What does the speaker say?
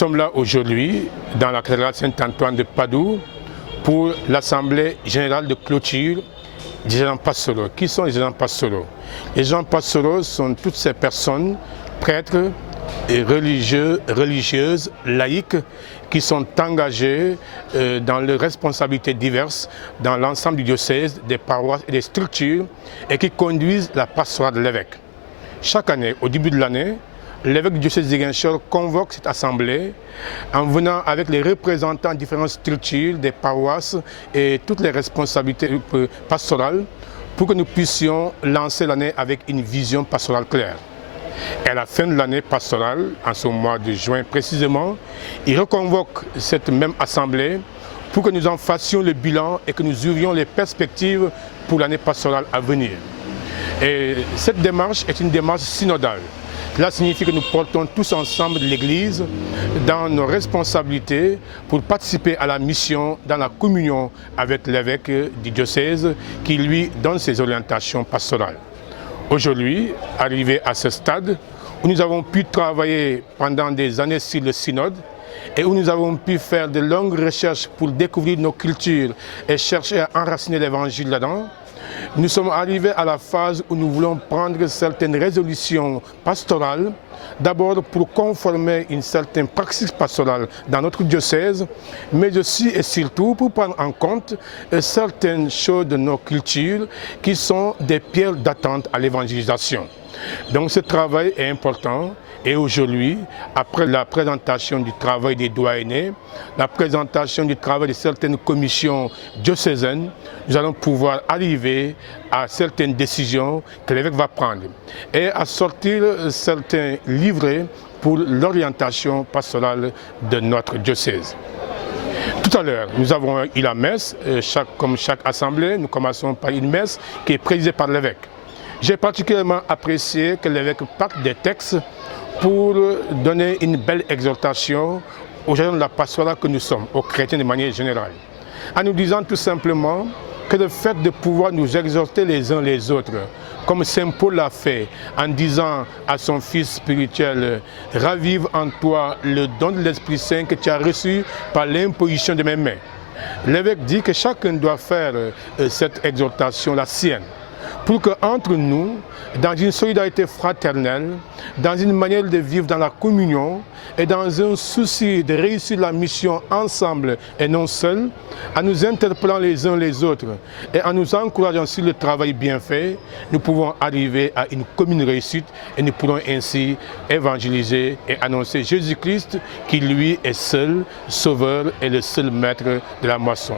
sommes là aujourd'hui dans la cathédrale Saint-Antoine de Padoue pour l'Assemblée générale de clôture des agents pastoraux. Qui sont les agents pastoraux? Les agents pastoraux sont toutes ces personnes, prêtres et religieuses, laïques, qui sont engagées dans les responsabilités diverses dans l'ensemble du diocèse, des paroisses et des structures et qui conduisent la pastorale de l'évêque. Chaque année, au début de l'année, l'évêque du diocèse de Ziguinchor convoque cette assemblée en venant avec les représentants de différentes structures, des paroisses et toutes les responsabilités pastorales pour que nous puissions lancer l'année avec une vision pastorale claire. Et à la fin de l'année pastorale, en ce mois de juin précisément, il reconvoque cette même assemblée pour que nous en fassions le bilan et que nous ouvrions les perspectives pour l'année pastorale à venir. Et cette démarche est une démarche synodale. Cela signifie que nous portons tous ensemble l'Église dans nos responsabilités pour participer à la mission dans la communion avec l'évêque du diocèse qui lui donne ses orientations pastorales. Aujourd'hui, arrivé à ce stade où nous avons pu travailler pendant des années sur le synode et où nous avons pu faire de longues recherches pour découvrir nos cultures et chercher à enraciner l'évangile là-dedans, nous sommes arrivés à la phase où nous voulons prendre certaines résolutions pastorales, d'abord pour conformer une certaine praxis pastorale dans notre diocèse, mais aussi et surtout pour prendre en compte certaines choses de nos cultures qui sont des pierres d'attente à l'évangélisation. Donc ce travail est important et aujourd'hui, après la présentation du travail des doyennés, la présentation du travail de certaines commissions diocésaines, nous allons pouvoir arriver à certaines décisions que l'évêque va prendre et à sortir certains livrets pour l'orientation pastorale de notre diocèse. Tout à l'heure, nous avons eu la messe, comme chaque assemblée, nous commençons par une messe qui est présidée par l'évêque. J'ai particulièrement apprécié que l'évêque parte des textes pour donner une belle exhortation aux gens de la pastorale que nous sommes, aux chrétiens de manière générale, en nous disant tout simplement que le fait de pouvoir nous exhorter les uns les autres, comme Saint Paul l'a fait en disant à son fils spirituel « Ravive en toi le don de l'Esprit Saint que tu as reçu par l'imposition de mes mains ». L'évêque dit que chacun doit faire cette exhortation la sienne, pour qu'entre nous, dans une solidarité fraternelle, dans une manière de vivre dans la communion et dans un souci de réussir la mission ensemble et non seul, en nous interpellant les uns les autres et en nous encourageant sur le travail bien fait, nous pouvons arriver à une commune réussite et nous pourrons ainsi évangéliser et annoncer Jésus-Christ qui lui est seul sauveur et le seul maître de la moisson.